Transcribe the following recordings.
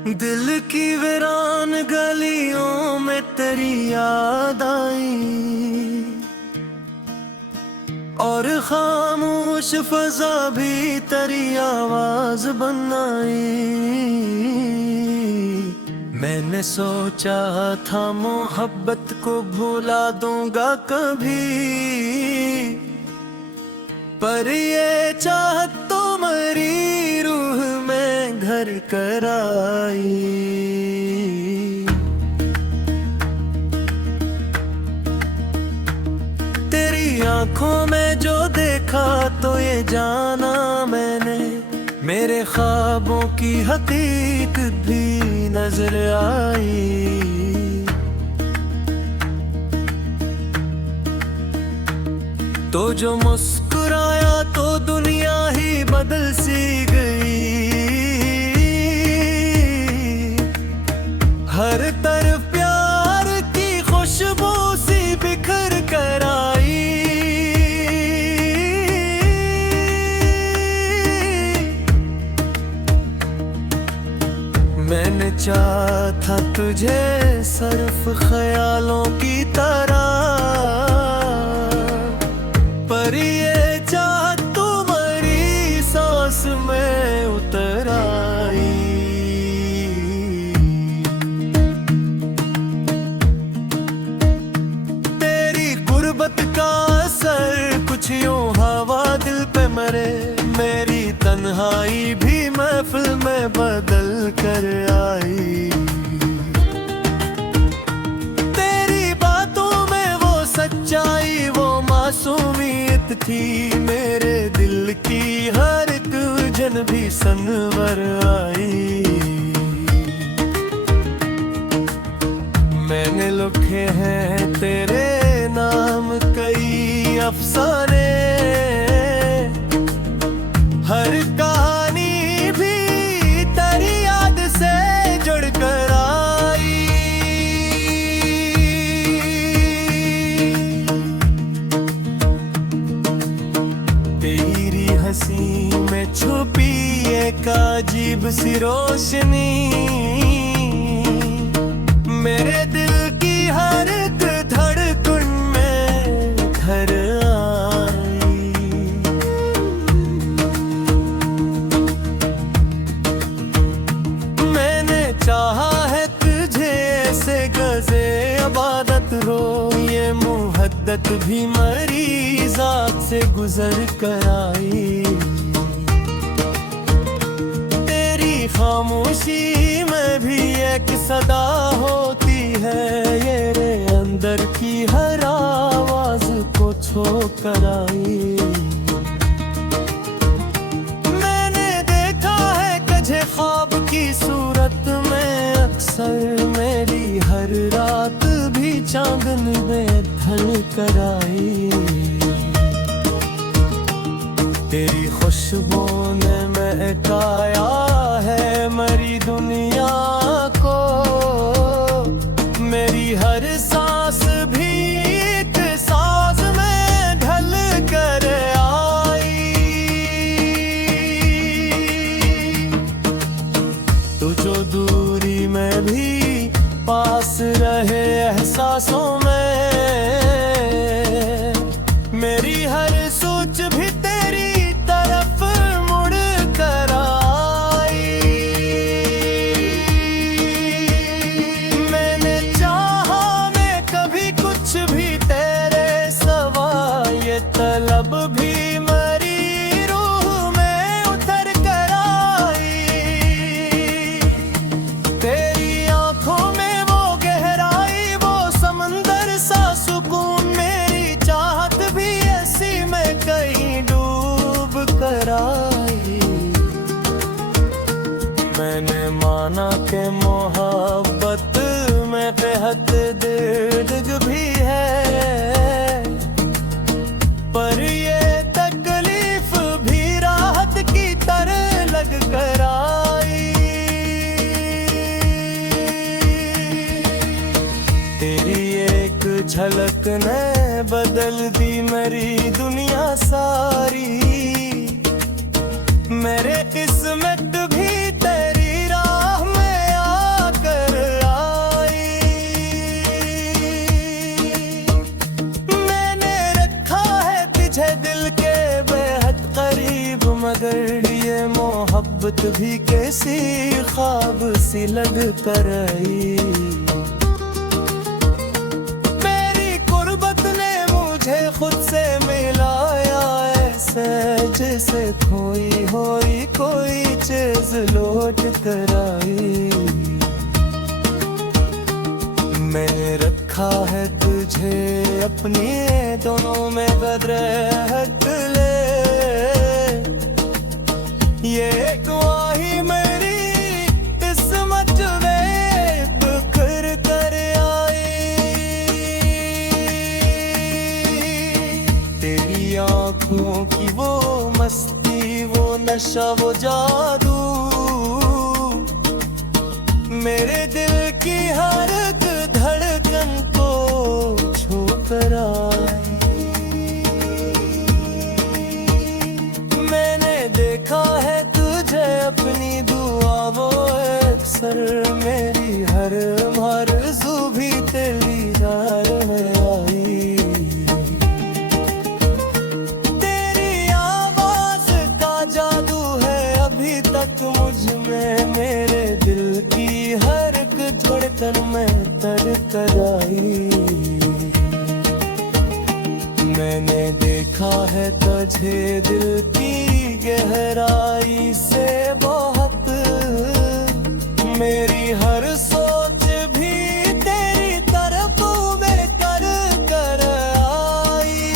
दिल की वीरान गलियों में तेरी याद आई और खामोश फजा भी तेरी आवाज बनाई। मैंने सोचा था मोहब्बत को भुला दूंगा कभी, पर ये चाहत तो मेरी रूह में घर कर आई। तेरी आंखों में जो देखा तो ये जाना मैंने, मेरे ख्वाबों की हकीकत भी नजर आई। तो जो मुस्कुराया तो दुनिया ही बदल सी गई। हर तरफ प्यार की खुशबू सी बिखर कर आई। मैंने चाहा था तुझे सिर्फ ख्यालों की तरह, पर ये चाहत तुम्हारी सांस में उतर आई। तेरी गुर्बत का असर कुछ यूं हवा दिल पे मरे, मेरी तन्हाई भी महफिल में बदल कर आई। तेरी बातों में वो सच्चाई वो मासूमियत थी, मेरे दिल की हर एक उलझन भी संवर आई। मैंने लिखे हैं तेरे नाम कई अफसाने, हर कहानी भी तेरी याद से जुड़ कर आई। तेरी हंसी में छुपी एक अजीब सी रोशनी, मेरे दिल की हर एक धड़कन में घर आई। मैंने चाहा है तुझे ऐसे गज़े इबादत हो, ये मुहद्दत भी मरी ज़ात से गुजर कर आई। तेरी खामोशी में भी एक सदा होती है, ये रे अंदर की हर आवाज को छू कर आई। मैंने देखा है कझे ख्वाब की सूरत में अक्सर, मेरी हर रात भी चांदन में ढल कर आई। तेरी खुशबू ने महकाया है मरी दुनिया को, मेरी हर सांस भी एक साज में ढल कर आई। तू जो दूरी में भी पास रहे एहसासों में, मेरी हर सोच भी तेरी तरफ मुड़ कर आई। मैंने चाहा मैं कभी कुछ भी तेरे सवा, ये तलब भी मरी रूह में उतर कर आई। तेरी आंखों में वो गहराई वो समंदर सा सुकून, मेरी चाहत भी ऐसी में कहीं डूब कर आई। मैंने माना कि मोहब्बत में बेहद दर्द भी है, पर ये तकलीफ भी राहत की तरह लग कर आई। तेरी एक झलक ने बदल दी मेरी दुनिया सारी, मेरे किस्मत भी तेरी राह में मोहब्बत भी कैसी ख्वाब सी लग कर आई। मेरी कुर्बत ने मुझे खुद से मिलाया, ऐसे जैसे खोई हुई कोई चीज लौट कर आई। मैंने रखा है तुझे अपनी दोनों में कदर हक ले, ये दुआ ही मेरी किस्मत में बिखर कर आई। तेरी आँखों की वो मस्ती, वो नशा, वो जादू मेरे दिल की हर धड़कन को छू कर आई। मैंने देखा है तुझे अपनी दुआओं अक्सर, मेरी हर आरज़ू भी तेरी याद में आई। तेरी आवाज़ का जादू है अभी तक मुझ में, मेरे दिल की हर एक धड़कन में तड़कर आई। मैंने देखा है तुझे दिल की गहराई से बहुत, मेरी हर सोच भी तेरी तरफ में कर कर आई।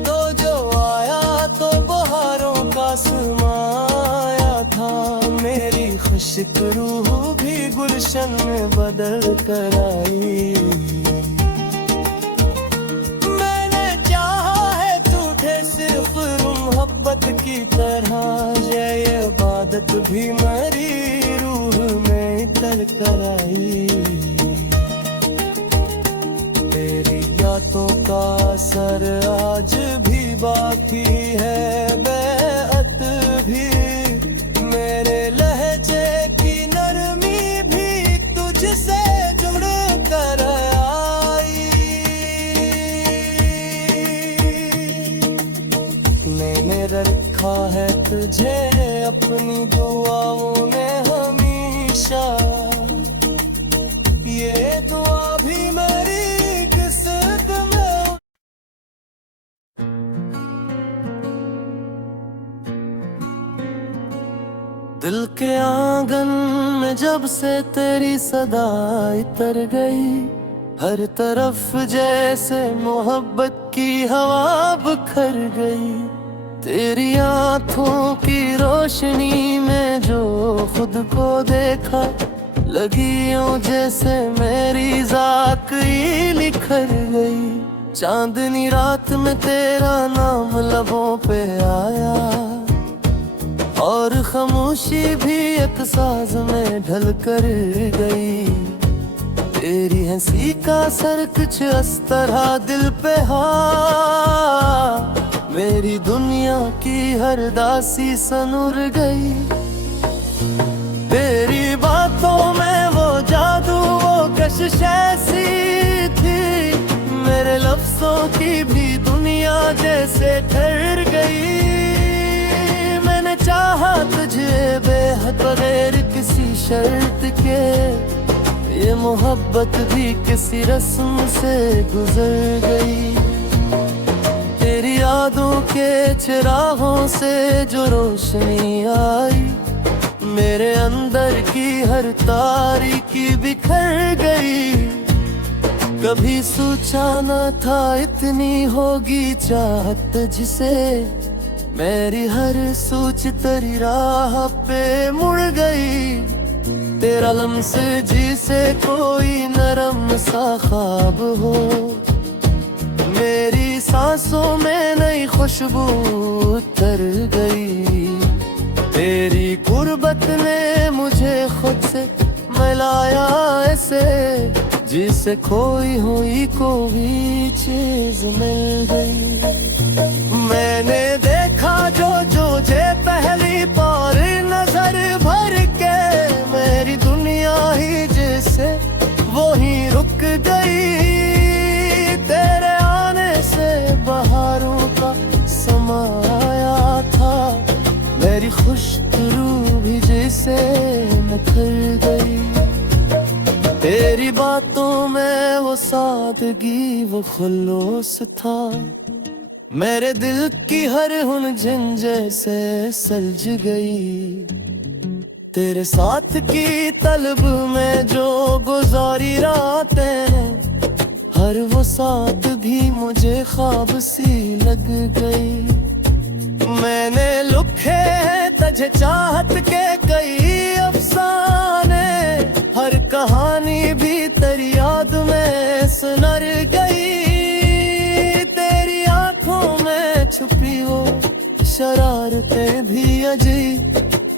तो जो आया तो बहारों का समाया था, मेरी खुश्क रूह भी गुलशन में बदल कर आई। मैंने चाहा है तुझे सिर्फ मोहब्बत की तरह, ये इबादत भी मेरी रूह में तर कर आई। तेरी यादों का असर आज भी बाकी है, बेअत भी मेरे लहजे की नरमी भी तुझसे जुड़ कर आई। मैंने रखा है तुझे अपनी दुआओं में हमेशा, ये दुआ भी मेरी किस्मत में। दिल के आंगन में जब से तेरी सदा इतर गई, हर तरफ जैसे मोहब्बत की हवा बिखर गई। तेरी आँखों की रोशनी में जो खुद को देखा, लगी यूं जैसे मेरी ज़ात ही निखर गई। चांदनी रात में तेरा नाम लबों पे आया, और खामोशी भी एक साज में ढल कर गई। तेरी हंसी का असर कुछ इस तरह दिल पे मेरी दुनिया की हर दासी सनुर गई। तेरी बातों में वो जादू, वो कशिश ऐसी थी, मेरे लफ्जों की भी दुनिया जैसे ठहर गई। मैंने चाहा तुझे बेहद बगैर किसी शर्त के, ये मोहब्बत भी किसी रस्म से गुजर गई। तेरी यादों के चिरागों से जो रोशनी आई, मेरे अंदर की हर तारीकी बिखर गई। कभी सोचा न था इतनी होगी चाहत जिसे, मेरी हर सोच तेरी राह पे मुड़ गई। तेरा लम्स जिसे कोई नरम सा ख्वाब हो, मेरी सांसों में नई खुशबू उतर गई। तेरी कुर्बत ने मुझे खुद से मिलाया ऐसे, जिसे खोई हुई कोई चीज मिल गई। मैंने देखा जो जे पहली बार नजर भर के, मेरी दुनिया ही जिसे वो ही रुक गई। तेरे आने से बहारों का समाया से निखर गई। तेरी बातों में वो सादगी, वो खुलूस था, मेरे दिल की हर हुलझन जैसे सलझ गई। तेरे साथ की तलब में जो गुजारी रातें, हर वो साथ भी मुझे ख्वाब सी लग गई। मैंने लिखे हैं तुझे चाहत के कई अफसाने, हर कहानी भी तेरी याद में सुनर गई। तेरी आंखों में छुपी वो शरारतें भी अजीब,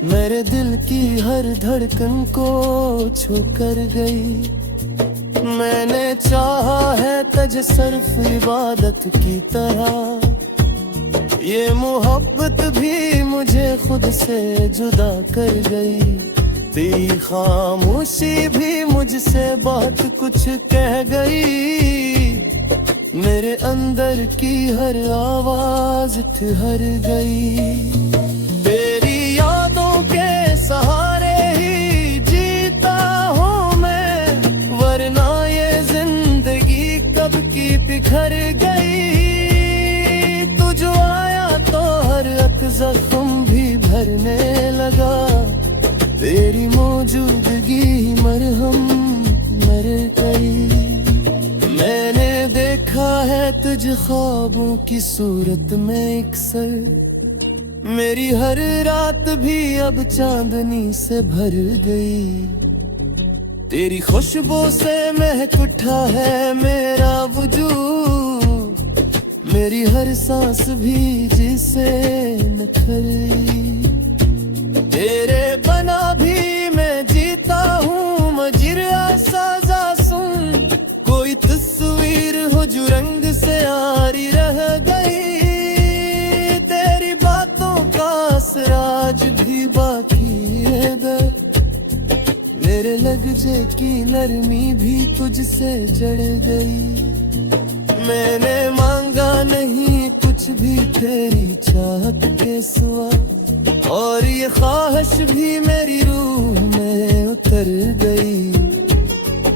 मेरे दिल की हर धड़कन को छू कर गई। मैंने चाहा है तुझे सिर्फ इबादत की तरह, ये मोहब्बत भी मुझे खुद से जुदा कर गई। तेरी खामोशी भी मुझसे बहुत कुछ कह गई, मेरे अंदर की हर आवाज ठहर गई। तेरी यादों के सहारे ही जीता हूँ मैं, वरना ये जिंदगी कब की बिखर गई। तू जो आया तो हर एक जख्म भी भरने लगा, तेरी मौजूदगी मरहम मर गई। मैंने देखा है तुझे ख्वाबों की सूरत में अक्सर, मेरी हर रात भी अब चांदनी से भर गई। तेरी खुशबू से महक उठा है मेरा वजूद, मेरी हर सांस भी जिसे निखरी। तेरे बना भी मैं जीता हूँ मजिर साजा सुन, कोई तस्वीर हो जो रंग से आरी रह गई। तेरी बातों का असराज भी बाकी है दर, मेरे लहजे की नरमी भी तुझसे जड़ गई। मैंने मांगा नहीं कुछ भी तेरी चाहत के सिवा, और ये ख्वाहिश भी मेरी रूह में उतर गई।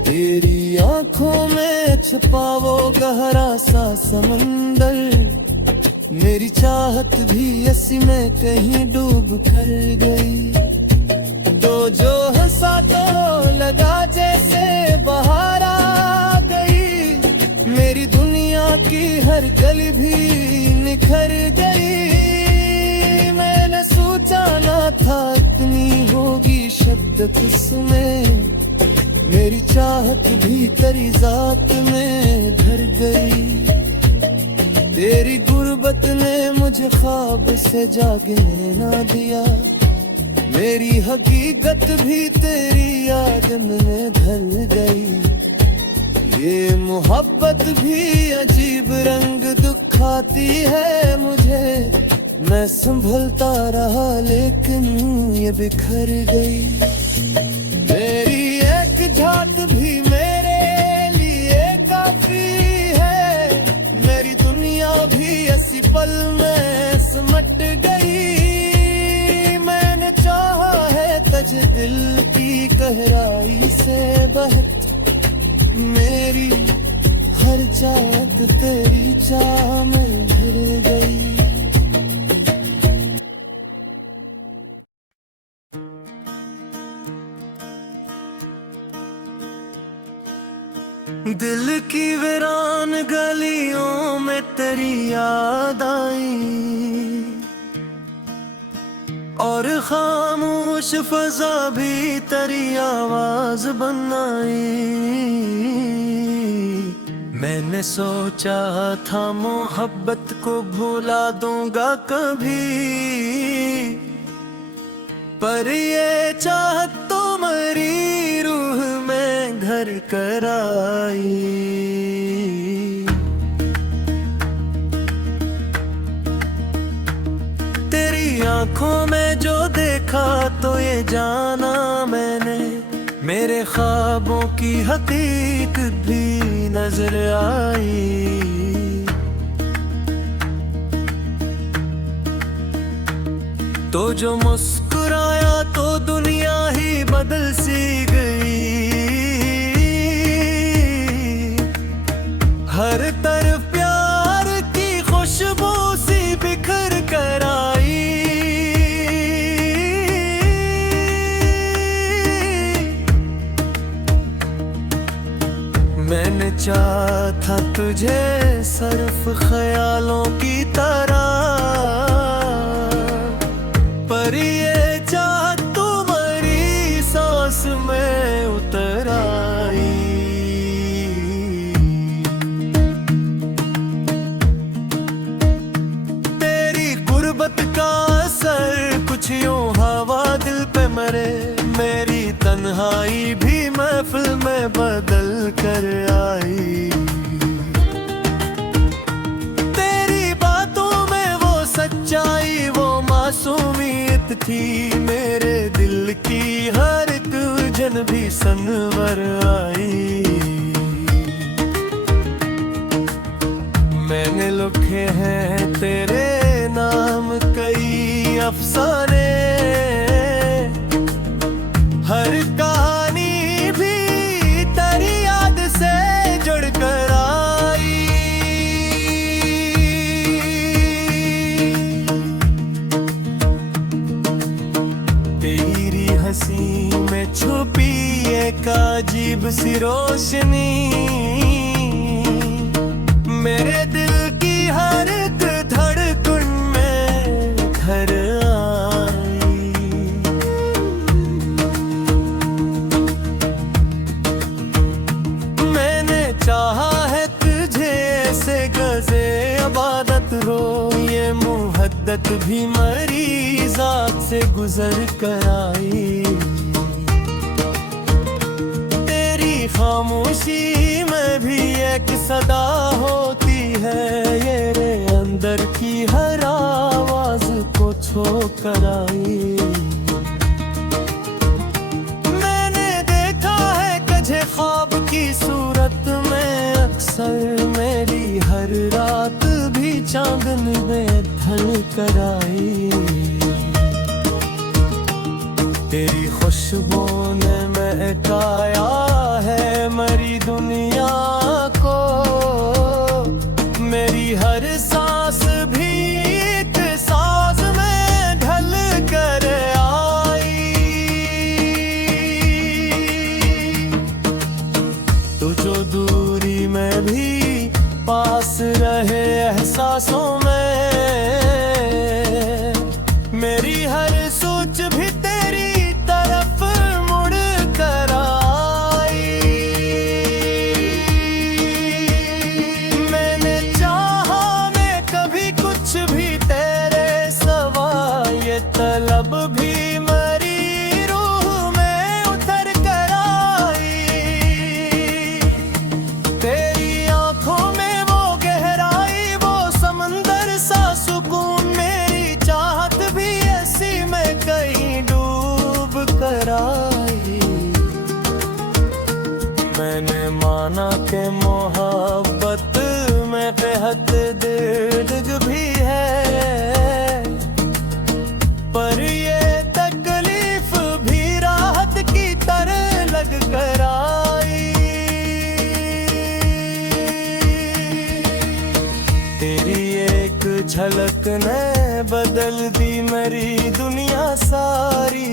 तेरी आंखों में छुपा वो गहरा सा समंदर, मेरी चाहत भी इसी में कहीं डूब कर गई। तो जो हंसा तो लगा जैसे बहार आ गई, मेरी दुनिया की हर गली भी निखर गई। मैंने सोचा ना था इतनी होगी शिद्दत उसमें, मेरी चाहत भी तेरी जात में भर गई। तेरी गुर्बत ने मुझे ख्वाब से जागने ना दिया, मेरी हकीकत भी तेरी याद में ढल गई। ये मोहब्बत भी अजीब रंग दिखाती है मुझे, मैं संभलता रहा लेकिन ये बिखर गई। मेरी एक झांक भी मेरे लिए काफी है, मेरी दुनिया भी इसी पल में सिमट गई। मैंने चाहा है तुझे दिल की गहराई से बहक, मेरी हर चाहत तेरी चाह में भर गई। दिल की वीरान गलियों में तेरी याद आई, और खामोश फजा भी तेरी आवाज बनाई। मैंने सोचा था मोहब्बत को भुला दूंगा कभी, पर ये चाहत तो मेरी रूह में घर कर आई। तेरी आंखों में जो देखा तो ये जाना मैंने, मेरे ख्वाबों की हकीकत भी नजर आई। तो जो मुस्कुराया तो दुनिया हर तरफ प्यार की खुशबू सी बिखर कर आई। मैंने चाहा था तुझे सिर्फ ख्यालों की तरह, पर ये चाहत तुम्हारी सांस में उतर आई। तेरी गुर्बत का असर कुछ यूं हवा दिल पे मरे, मेरी तन्हाई भी महफिल में बदल कर आई। तेरी बातों में वो सच्चाई, वो मासूमियत थी, मेरे दिल की हर एक उलझन भी संवर आई। मैंने लिखे हैं तेरे नाम कई अफसाने, हर कहानी भी तेरी याद से जुड़ कर आई। तेरी हंसी में छुपी एक अजीब सी रोशनी, मेरे दिल की हर एक धड़कन में घर आई। मैंने चाहा है तुझे ऐसे गज़े इबादत हो, ये मुहद्दत भी मरी ज़ात से गुजर कर आई। तेरी खामोशी में भी एक सदा होती है, ये रे अंदर की हर आवाज को छू कर आई। मैंने देखा है कझे ख्वाब की सूरत में, अक्सर मेरी हर रात भी चांदन में ढल कर आई। तेरी खुशबू ने महकाया है मरी दुनिया को, मेरी हर सांस भी एक साज में ढल कर आई। तू जो दूरी में भी पास रहे एहसासों में, मेरी हर सोच भी तेरी तरफ मुड़ कर आई। मैंने चाहा मैं कभी कुछ भी तेरे सवा, ये तलब भी मरी रूह में उतर कर आई। तेरी आंखों में वो गहराई, वो समंदर सा सुकून, मेरी चाहत भी ऐसी में कहीं डूब कर आई। मैंने माना कि मोहब्बत में बेहद दर्द भी है, पर ये तकलीफ भी राहत की तरह लग कर आई। तेरी एक झलक ने बदल दी मेरी दुनिया सारी,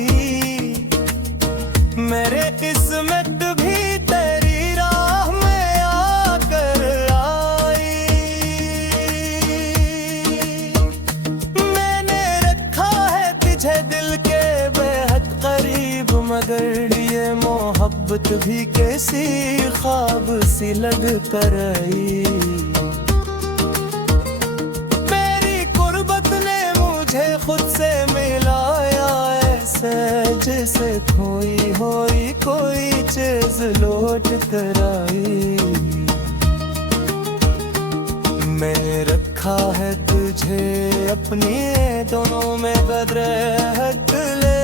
मेरे किस्मत भी तेरी राह में आकर आई। मैंने रखा है तुझे दिल के बेहद करीब, मगर ये मोहब्बत भी कैसी ख्वाब सी लग कर आई। मेरी गुर्बत ने मुझे खुद से मिलाया, ऐसे जैसे खोई हुई कोई चीज लौट कर आई। मैंने रखा है तुझे अपनी दोनों में कदर हक ले,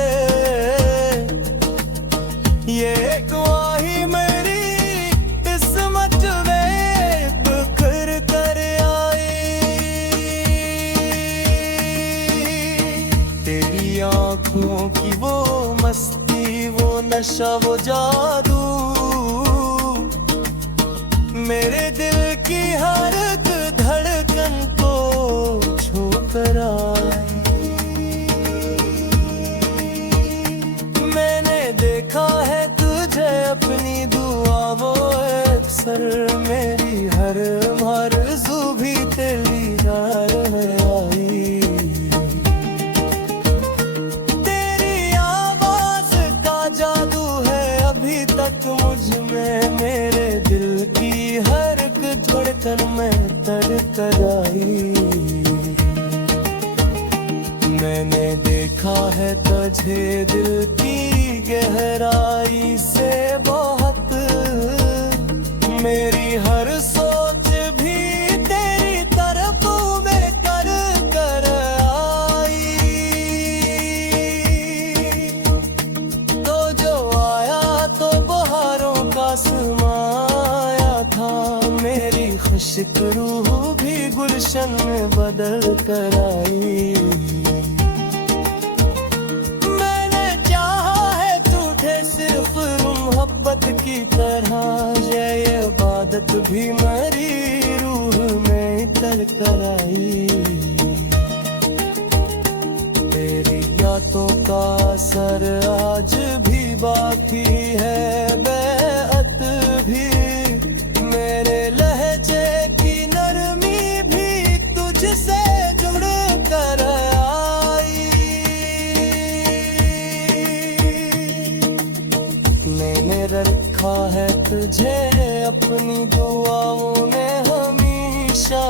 ये गवाही मेरी किस्मत में बिखर कर आई। तेरी आंखों की वो मस्ती, वो नशा, वो जादू, मेरे दिल की हर एक धड़कन को छूकर आई। मैंने देखा है तुझे अपनी दुआओं अक्सर, मेरी हर आरज़ू भी तेरी याद में आई। तेरी आवाज़ का जादू है अभी तक मुझ में, मेरे दिल की हर एक धड़कन में तड़कर आई। मैंने देखा है तुझे दिल की गहराई से बहुत, मेरी हर सोच भी तेरी तरफ में कर कर आई। तो जो आया तो बहारों का समाया था, मेरी खुश्क रूह भी गुलशन में बदल कर आई। मैंने चाहा है तुझे सिर्फ मोहब्बत की तरह, ये इबादत भी मेरी रूह में उतर कर आई। तेरी यादों का असर आज भी बाकी है, बेअत भी मेरे लहजे की नरमी भी तुझसे जुड़ कर आई। मैंने रखा है तुझे अपनी दुआओं में हमेशा।